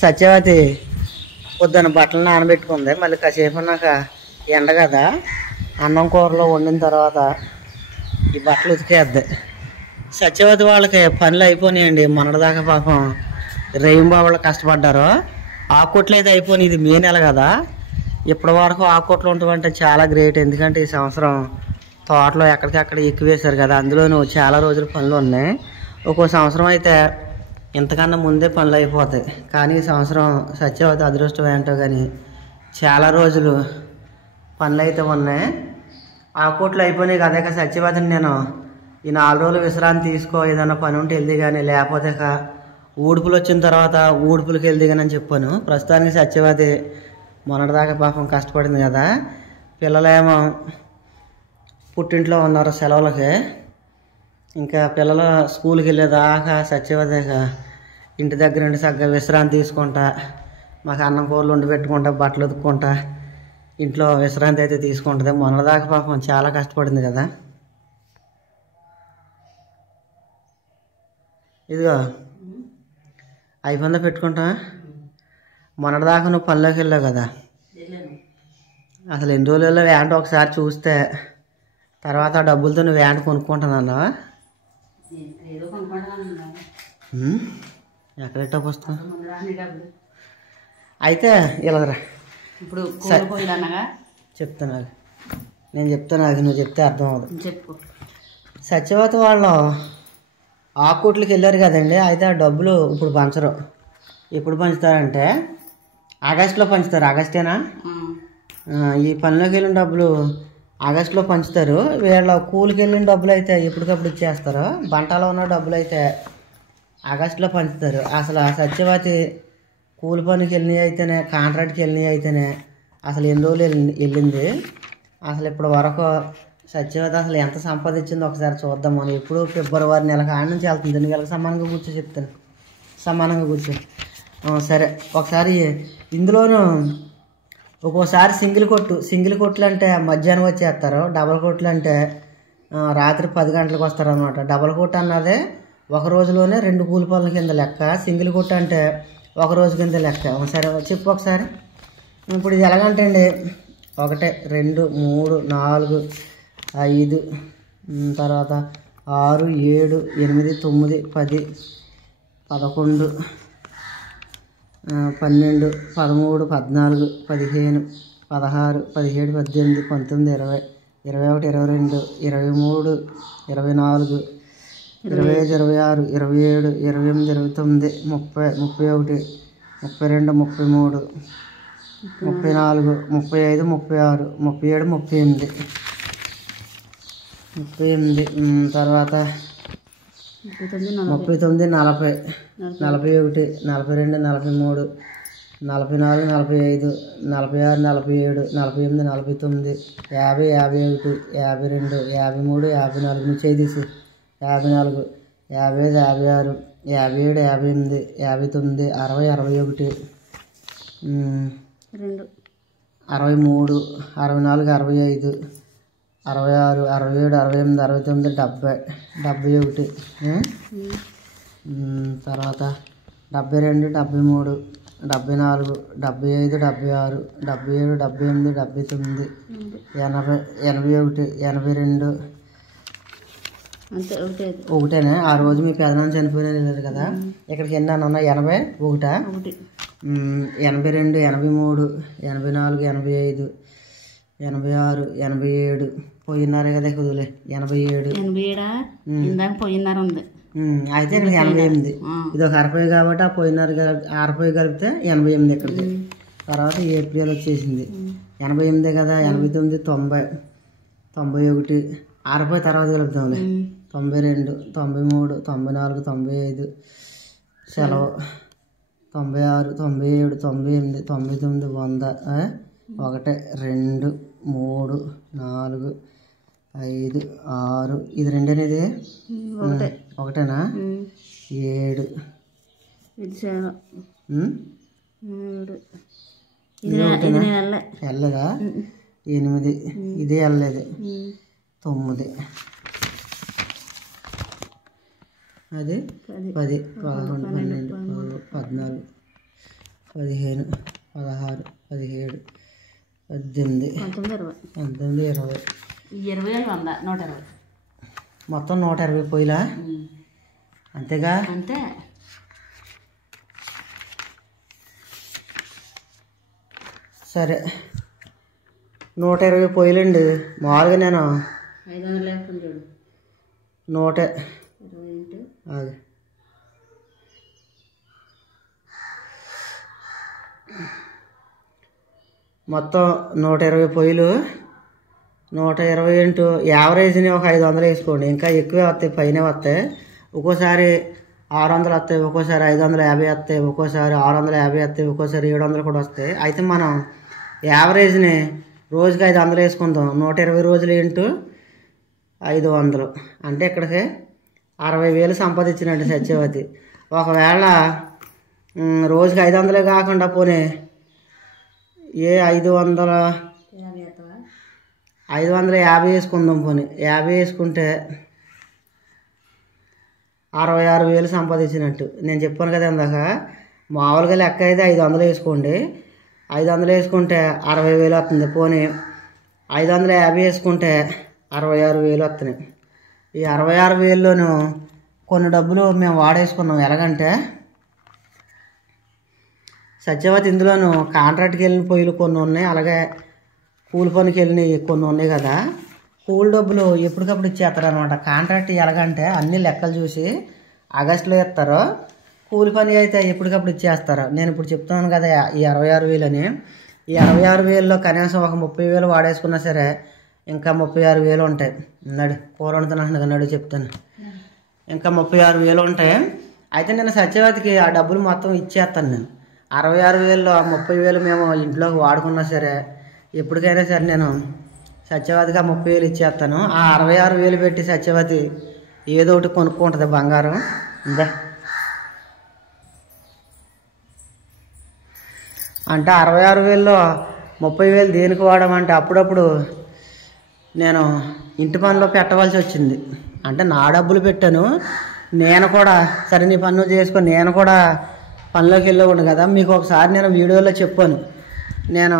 సత్యవతి పొద్దున్న బట్టలు నానబెట్టుకుంది. మళ్ళీ కాసేపు ఉన్నాక ఎండ కదా, అన్నం కూరలో వండిన తర్వాత ఈ బట్టలు ఉతికేద్ది. సత్యవతి వాళ్ళకి పనులు అయిపోయినాయండి. మొన్నటిదాకా పాపం రేయింబాబుళ్ళు కష్టపడ్డారు. ఆకుకొట్లు అయితే అయిపోయినాయి. ఇది మే నెల కదా, ఇప్పటి వరకు ఆకుకొట్లు ఉంటామంటే చాలా గ్రేట్. ఎందుకంటే ఈ సంవత్సరం తోటలో ఎక్కడికక్కడ ఎక్కువేశారు కదా, అందులోనూ చాలా రోజులు పనులు ఉన్నాయి. ఒక్కో సంవత్సరం అయితే ఇంతకన్నా ముందే పనులు అయిపోతాయి. కానీ ఈ సంవత్సరం సత్యవతి అదృష్టం ఏంటో కానీ చాలా రోజులు పనులు అయితే ఉన్నాయి. ఆకుకొట్లు అయిపోయినాయి కదా, ఇక సత్యవతిని నేను ఈ 4 రోజులు విశ్రాంతి తీసుకో, ఏదైనా పని ఉంటే వెళ్ది కానీ, లేకపోతే ఇక ఊడుపులు వచ్చిన తర్వాత ఊడుపులకి వెళ్ది కానీ అని చెప్పాను. ప్రస్తుతానికి సత్యవతి మొన్నటిదాకా పాపం కష్టపడింది కదా, పిల్లలేమో పుట్టింట్లో ఉన్నారు సెలవులకి. ఇంకా పిల్లలు స్కూల్కి వెళ్ళేదాకా సత్యవతి ఇంటి దగ్గర నుండి చక్కగా విశ్రాంతి తీసుకుంటా, మాకు అన్నం కూరలు వండి పెట్టుకుంటా, బట్టలు ఉతుక్కుంటా, ఇంట్లో విశ్రాంతి అయితే తీసుకుంటుంది. మొన్నటిదాకా పాపం చాలా కష్టపడింది కదా. ఇదిగో అయిపోయిందా పెట్టుకుంటా. మొన్నటిదాకా నువ్వు పనిలోకి వెళ్ళావు కదా, అసలు ఎన్ని రోజుల్లో వ్యాంట్ ఒకసారి చూస్తే తర్వాత ఆ డబ్బులతో నువ్వు వ్యాంట్ కొనుక్కుంటున్నావా? ఎక్కడెట్టా పుస్తకం అయితే ఇలాగరా. ఇప్పుడు చెప్తాను, నేను చెప్తాను, అది నువ్వు చెప్తే అర్థం అవుతుంది. చెప్పు. సత్యవతి వాళ్ళు ఆకుకొట్లకి వెళ్ళారు కదండి, అయితే ఆ డబ్బులు ఇప్పుడు పంచరు. ఎప్పుడు పంచుతారంటే ఆగస్టులో పంచుతారు. ఆగస్టేనా? ఈ పనిలోకి వెళ్ళిన డబ్బులు ఆగస్టులో పంచుతారు. వీళ్ళ కూలికి వెళ్ళిన డబ్బులు అయితే ఎప్పటికప్పుడు ఇచ్చేస్తారు. బంటాలో ఉన్న డబ్బులు అయితే ఆగస్టులో పంచుతారు. అసలు ఆ సత్యవతి కూలి పనికి వెళ్ళినవి అయితేనే, కాంట్రాక్ట్కి వెళ్ళినవి అయితేనే అసలు ఎన్ని రోజులు వెళ్ళింది. అసలు ఇప్పటి వరకు సత్యవతి అసలు ఎంత సంపాదించిందో ఒకసారి చూద్దాం. మనం ఎప్పుడు ఫిబ్రవరి నెల కాడ నుంచి వెళ్తుంది. 2 నెలలకు సమానంగా కూర్చో చెప్తాను, సమానంగా కూర్చో. సరే, ఒకసారి ఇందులోనూ ఒక్కోసారి సింగిల్ కొట్లు అంటే మధ్యాహ్నం వచ్చేస్తారు. డబల్ కొట్లు అంటే రాత్రి 10 గంటలకు వస్తారు అనమాట. డబల్ కొట్టు అన్నదే ఒక రోజులోనే 2 కూలి పనుల కింద లెక్క. సింగిల్ కొట్టు అంటే ఒక రోజు కింద లెక్క. సరే చెప్పు ఒకసారి. ఇప్పుడు ఇది ఎలాగంటే అండి, 1 2 3 4 5 తర్వాత 6 7 8 9 10 11 12 13 14 15 16 17 18 19 20 21 22 23 24 25 26 27 28 29 30 31 32 33 34 35 36 37 38 తర్వాత 39 40 41 42 43 44 45 46 47 48 49 50 51 52 53 54 నువ్వు చేసి 54 55 56 57 58 59 60 61 63 64 65 66 67 68 69 70 71 తర్వాత 72 73 74 75 76 77 78 79 80 81 82 ఒకటేనా? ఆ రోజు మీ పెదనాన్న చనిపోయినా వెళ్ళారు కదా, ఇక్కడికి ఎన్ని ఉన్నాయి? 81 82 83 84 85 86 87 పోయినారే కదా కుదులే 87 పోయినారు ఉంది. అయితే ఇక్కడికి 88. ఇది ఒక 60 కాబట్టి ఆ పోయినారు 60 కలిపితే 88 ఇక్కడికి. తర్వాత ఏప్రిల్ వచ్చేసింది 88 కదా, 89 90 91 60 తర్వాత కలుపుతాంలే 92 93 94 95 సెలవు 96 97 98 99 100 1 2 3 4 5 6 ఇది 2 అనేది ఒకటేనా? 7 వెళ్ళదా? 8 ఇదే వెళ్ళలేదు. 9 అది 10 11 12 14 15, 16, 17, 18, 19, 20. 20 100 120 మొత్తం 120 పొయ్యిలా అంతేగా? అంతే. సరే 120 పొయ్యిలండి. మామూలుగా నేను 500 లేకుండా చూడు. 120 మొత్తం 120 పొయ్యిలు. 120 ఇంటూ యావరేజ్ని ఒక 500 వేసుకోండి. ఇంకా ఎక్కువే వస్తాయి, పైన వస్తాయి. ఒక్కోసారి 600 వస్తాయి, ఒక్కోసారి 550 వస్తాయి, ఒక్కోసారి 650 వస్తాయి, ఒక్కోసారి 700 కూడా వస్తాయి. అయితే మనం యావరేజ్ని రోజుకి 500 వేసుకుందాం. 120 రోజులు ఇంటూ 500 అంటే ఇక్కడికి 60,000 సంపాదించినట్టు సత్యవతి. ఒకవేళ రోజుకి 500 కాకుండా పోనీ 550 వేసుకుందాం. పోనీ 50 వేసుకుంటే 66,000 సంపాదించినట్టు. నేను చెప్పాను కదా ఇందాక, మామూలుగా లెక్క అయితే 500 వేసుకోండి. 500 వేసుకుంటే 60,000 వస్తుంది. పోనీ 550 వేసుకుంటే 66,000 వస్తున్నాయి. ఈ 66,000లోనూ కొన్ని డబ్బులు మేము వాడేసుకున్నాం. ఎలాగంటే సత్యవతి ఇందులోనూ కాంట్రాక్ట్కి వెళ్ళిన పొయ్యిలు కొన్ని ఉన్నాయి, అలాగే కూలి పనికి వెళ్ళినవి కొన్ని ఉన్నాయి కదా. కూలి డబ్బులు ఎప్పటికప్పుడు ఇచ్చేస్తారు అనమాట. కాంట్రాక్ట్ ఎలాగంటే అన్ని లెక్కలు చూసి ఆగస్టులో ఇస్తారు. కూలి పని అయితే ఎప్పటికప్పుడు ఇచ్చేస్తారు. నేను ఇప్పుడు చెప్తున్నాను కదా ఈ 66,000 అని. ఈ 66,000లో కనీసం ఒక 30,000 వాడేసుకున్నా సరే ఇంకా 36,000 ఉంటాయి. నడు కూర వండుతున్నాను నడు చెప్తాను. ఇంకా 36,000 ఉంటాయి. అయితే నేను సత్యవతికి ఆ డబ్బులు మొత్తం ఇచ్చేస్తాను. నేను 66,000లో 30,000 మేము ఇంట్లోకి వాడుకున్నా సరే ఎప్పటికైనా సరే నేను సత్యవతికి ఆ 30,000 ఇచ్చేస్తాను. ఆ 66,000 పెట్టి సత్యవతి ఏదో ఒకటి కొనుక్కుంటుంది బంగారం. ఇందా అంటే 66,000లో 30,000 దేనికి వాడమంటే అప్పుడప్పుడు నేను ఇంటి పనిలో పెట్టవలసి వచ్చింది. అంటే నా డబ్బులు పెట్టాను. నేను కూడా సరే నీ పన్ను చేసుకొని నేను కూడా పనిలోకి వెళ్ళేవాడు కదా. మీకు ఒకసారి నేను వీడియోలో చెప్పాను, నేను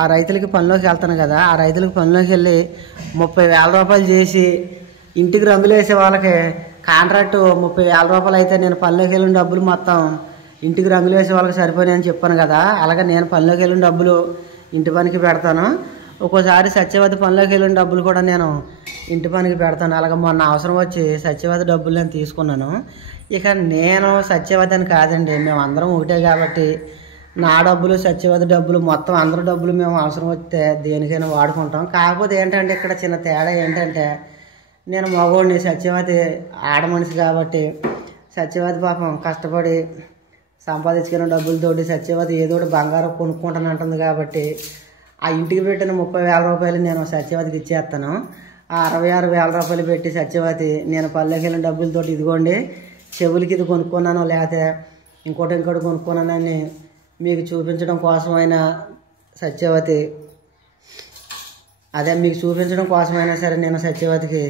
ఆ రైతులకి పనిలోకి వెళ్తాను కదా. ఆ రైతులకి పనిలోకి వెళ్ళి 30,000 రూపాయలు చేసి ఇంటికి రంగులు వేసే వాళ్ళకి కాంట్రాక్టు 30,000 రూపాయలు అయితే నేను పనిలోకి వెళ్ళిన డబ్బులు మొత్తం ఇంటికి రంగులు వేసే వాళ్ళకి సరిపోయాయి అని చెప్పాను కదా. అలాగే నేను పనిలోకి వెళ్ళిన డబ్బులు ఇంటి పనికి పెడతాను. ఒక్కోసారి సత్యవతి పనిలోకి వెళ్ళిన డబ్బులు కూడా నేను ఇంటి పనికి పెడతాను. అలాగే మొన్న అవసరం వచ్చి సత్యవతి డబ్బులు నేను తీసుకున్నాను. ఇక నేను సత్యవతి అని కాదండి, మేము అందరం ఒకటే కాబట్టి నా డబ్బులు సత్యవతి డబ్బులు మొత్తం అందరి డబ్బులు మేము అవసరం వస్తే దేనికైనా వాడుకుంటాం. కాకపోతే ఏంటంటే ఇక్కడ చిన్న తేడా ఏంటంటే నేను మగవాడిని, సత్యవతి ఆడ మనిషి కాబట్టి సత్యవతి పాపం కష్టపడి సంపాదించుకున్న డబ్బులతోటి సత్యవతి ఏదో ఒకటి బంగారం కొనుక్కుంటాను అంటుంది కాబట్టి ఆ ఇంటికి పెట్టిన 30,000 రూపాయలు నేను సత్యవతికి ఇచ్చేస్తాను. ఆ 66,000 రూపాయలు పెట్టి సత్యవతి నేను పల్లెకి వెళ్ళిన డబ్బులతోటి ఇదిగోండి చెవులకి ఇది కొనుక్కున్నాను, లేకపోతే ఇంకోటి కొనుక్కున్నానని మీకు చూపించడం కోసమైనా సత్యవతి మీకు చూపించడం కోసమైనా సరే నేను సత్యవతికి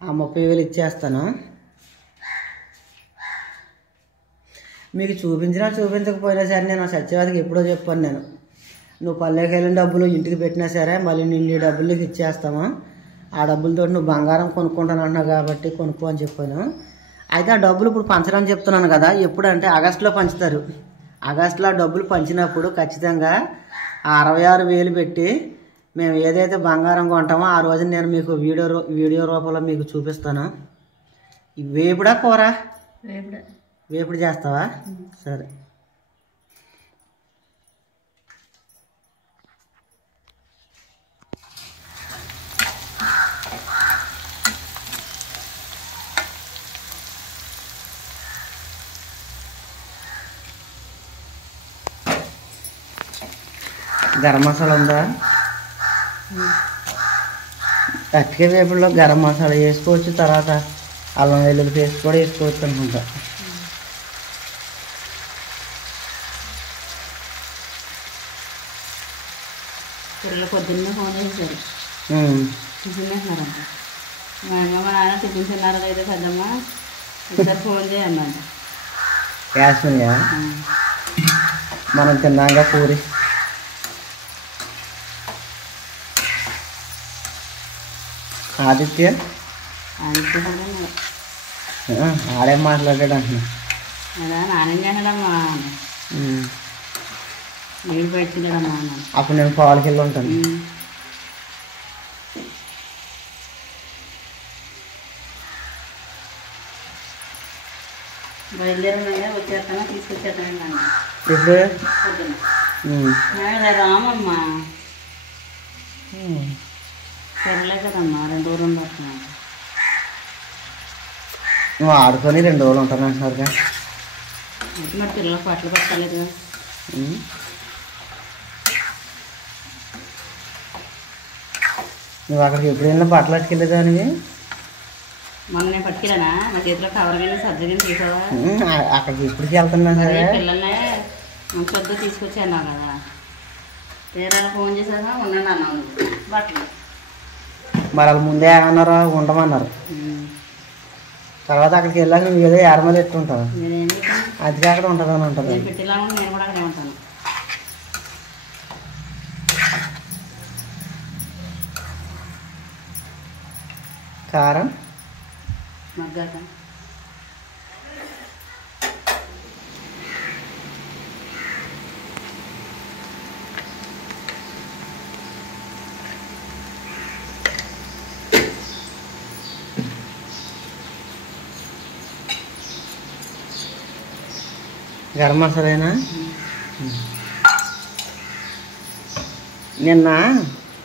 ఆ 30,000 ఇచ్చేస్తాను. మీకు చూపించినా చూపించకపోయినా సరే నేను సత్యవతికి ఎప్పుడో చెప్పాను, నేను నువ్వు పల్లెకి వెళ్ళిన డబ్బులు ఇంటికి పెట్టినా సరే మళ్ళీ నేను ఈ డబ్బులు నీకు ఇచ్చేస్తాము. ఆ డబ్బులతో నువ్వు బంగారం కొనుక్కుంటాను అంటున్నావు కాబట్టి కొనుక్కో అని చెప్పాను. అయితే ఆ డబ్బులు ఇప్పుడు పంచడానికి చెప్తున్నాను కదా. ఎప్పుడంటే ఆగస్టులో పంచుతారు. ఆగస్టులో ఆ డబ్బులు పంచినప్పుడు ఖచ్చితంగా ఆ 66,000 పెట్టి మేము ఏదైతే బంగారం కొంటామో ఆ రోజు నేను మీకు వీడియో రూపంలో మీకు చూపిస్తాను. వేపుడా కూర? వేపుడు చేస్తావా? సరే. గరం మసాలా ఉందా? అట్టికే వేపుడులో గరం మసాలా వేసుకోవచ్చు, తర్వాత అల్లం వెల్లుల్లి పేస్ట్ కూడా వేసుకోవచ్చు అనుకుంటా. పిల్లలు పొద్దున్నే ఫోన్ చేశారు, టిఫిన్ చేస్తున్నారంట. మా అమ్మ మా నాన్న టిఫిన్ తిన్నారు అయితే పెద్దమ్మ ఒకసారి ఫోన్ చేయన్నమాట. యాస్మిన్ మనం తిన్నాక పూరి. ఆదిత్య ఆడేం మాట్లాడాడు అంటున్నా. నానేం చేశాడమ్మా, నీళ్ళు పెట్టిందమ్మా. అప్పుడు నేను పాలకి వెళ్ళి ఉంటాను. బయలుదేరమయ్యా, వచ్చేస్తానా తీసుకొచ్చేస్తానండి. ఇప్పుడు రామమ్మా సరేలే కదమ్మా, 2 రోజులు వస్తున్నాను. నువ్వు ఆడుకొని 2 రోజులు ఉంటాను అంటున్నారుగా. మరి పిల్లలకు బట్టలు పెట్టలేదు. నువ్వు అక్కడికి ఎప్పుడు వెళ్ళినా బట్టలు అట్టుకెళ్ళేదానివి. మొన్న నేను పట్టుకెళ్ళానా, నా చేతిలో కవర్ కానీ సర్జరీ తీసావా? అక్కడికి ఎప్పటికి వెళ్తున్నా సరే పిల్లల్నే మంచి తీసుకొచ్చి అన్నావు కదా. వేరే ఫోన్ చేశాక ఉన్నాను అన్నావు బట్టలు. మరి వాళ్ళు ముందే ఏమన్నారా, ఉండమన్నారు. తర్వాత అక్కడికి వెళ్ళాక నువ్వు ఏదో ఏడమలు ఎట్టుంటావు, అది అక్కడ ఉంటుంది అని ఉంటుంది. పెట్టేలా నేను కూడా అక్కడే ఉంటాను. కారం మగ్గాక గరం మసాలానా. నిన్న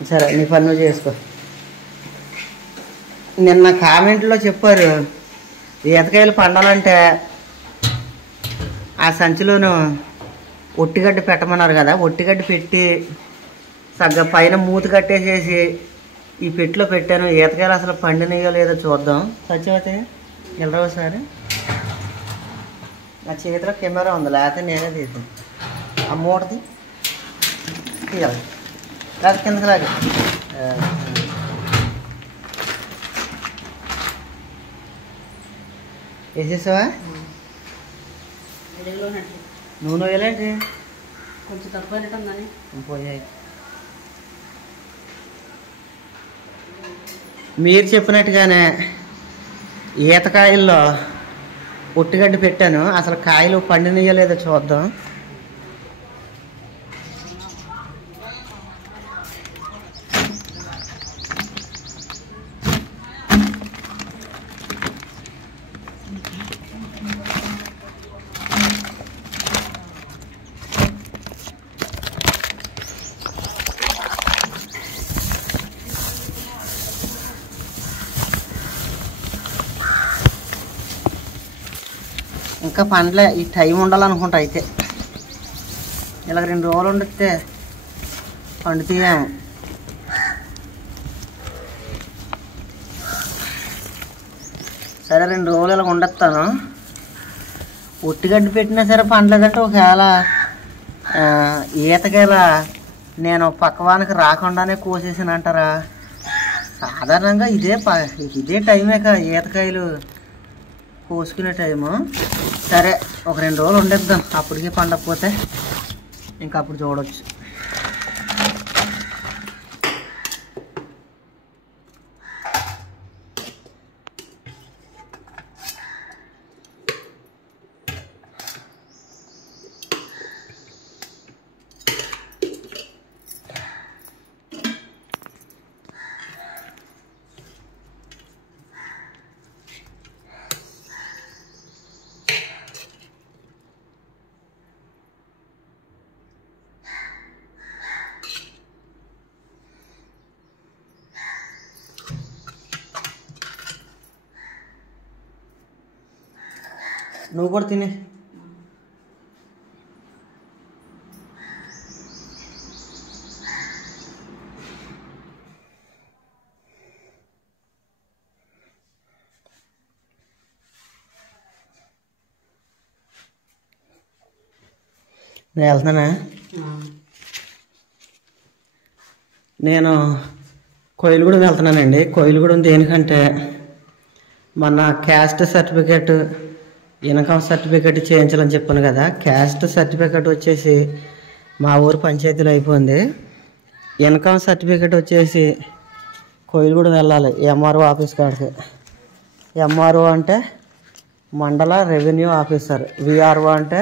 సరే నీ పని నువ్వు చేసుకో. నిన్న కామెంట్లో చెప్పారు ఈతకాయలు పండాలంటే ఆ సంచిలోను ఒట్టిగడ్డ పెట్టమన్నారు కదా. ఒట్టిగడ్డ పెట్టి సగ్గ పైన మూత కట్టేసేసి ఈ పెట్టిలో పెట్టాను. ఈతకాయలు అసలు పండినయో లేదో చూద్దాం. సత్యవతి వెళ్ళరా ఒకసారి. నా చేతిలో కెమెరా ఉంది, లేకపోతే నేనే తీసాను. ఆ మూటది తీయాలి, లేకపోతే కిందకి లాగా. వేసేసావా? నూనె వేయాలంటే కొంచెం తక్కువ పోయాయి. మీరు చెప్పినట్టుగానే ఈతకాయల్లో ఒట్టిగడ్డ పెట్టాను. అసలు కాయలు పండినయో లేదో చూద్దాం. ఇంకా పండ్లే, ఈ టైం ఉండాలనుకుంటా. అయితే ఇలా 2 రోజులు వండితే పండుతాయేమో. సరే 2 రోజులు ఇలా వండేస్తాను. ఒట్టిగడ్డి పెట్టినా సరే పండలేదంటే ఒకవేళ ఈతకాయల నేను పక్కవానికి రాకుండానే కోసేసాను అంటారా? సాధారణంగా ఇదే టైమే కదా ఈతకాయలు కోసుకునే టైము. సరే ఒక 2 రోజులు వండేద్దాం. అప్పటికే పండకపోతే ఇంకా అప్పుడు చూడవచ్చు. నువ్వు కూడా తినే. నేను వెళ్తానా? నేను కోయిలగూడెం వెళ్తున్నానండి. కోయిలగూడెం దేనికంటే మన క్యాస్ట్ సర్టిఫికేట్ ఇన్కమ్ సర్టిఫికేట్ చేయించాలని చెప్పాను కదా. క్యాస్ట్ సర్టిఫికేట్ వచ్చేసి మా ఊరు పంచాయతీలో అయిపోయింది. ఇన్కమ్ సర్టిఫికేట్ వచ్చేసి కోయిలగూడెం వెళ్ళాలి ఎంఆర్ఓ ఆఫీస్ కాడికి. ఎంఆర్ఓ అంటే మండల రెవెన్యూ ఆఫీసర్, విఆర్ఓ అంటే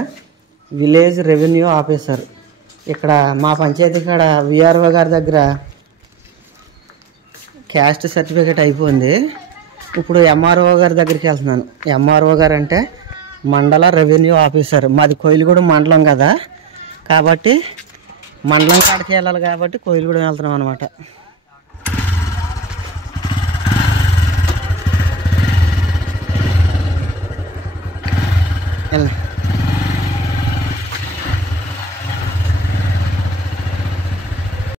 విలేజ్ రెవెన్యూ ఆఫీసర్. ఇక్కడ మా పంచాయతీ కాడ విఆర్ఓ గారి దగ్గర క్యాస్ట్ సర్టిఫికేట్ అయిపోయింది. ఇప్పుడు ఎంఆర్ఓ గారి దగ్గరికి వెళ్తున్నాను. ఎంఆర్ఓ గారు అంటే మండల రెవెన్యూ ఆఫీసర్. మాది కోయిలగూడెం మండలం కదా, కాబట్టి మండలం కాడికి వెళ్ళాలి కాబట్టి కోయిలగూడెం వెళ్తున్నాం అనమాట. వెళ్ళండి.